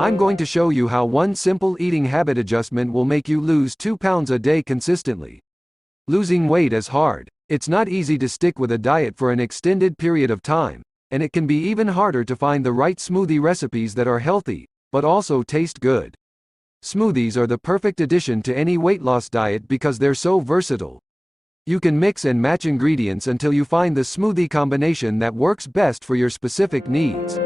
I'm going to show you how one simple eating habit adjustment will make you lose 2 pounds a day consistently. Losing weight is hard. It's not easy to stick with a diet for an extended period of time, and it can be even harder to find the right smoothie recipes that are healthy, but also taste good. Smoothies are the perfect addition to any weight loss diet because they're so versatile. You can mix and match ingredients until you find the smoothie combination that works best for your specific needs.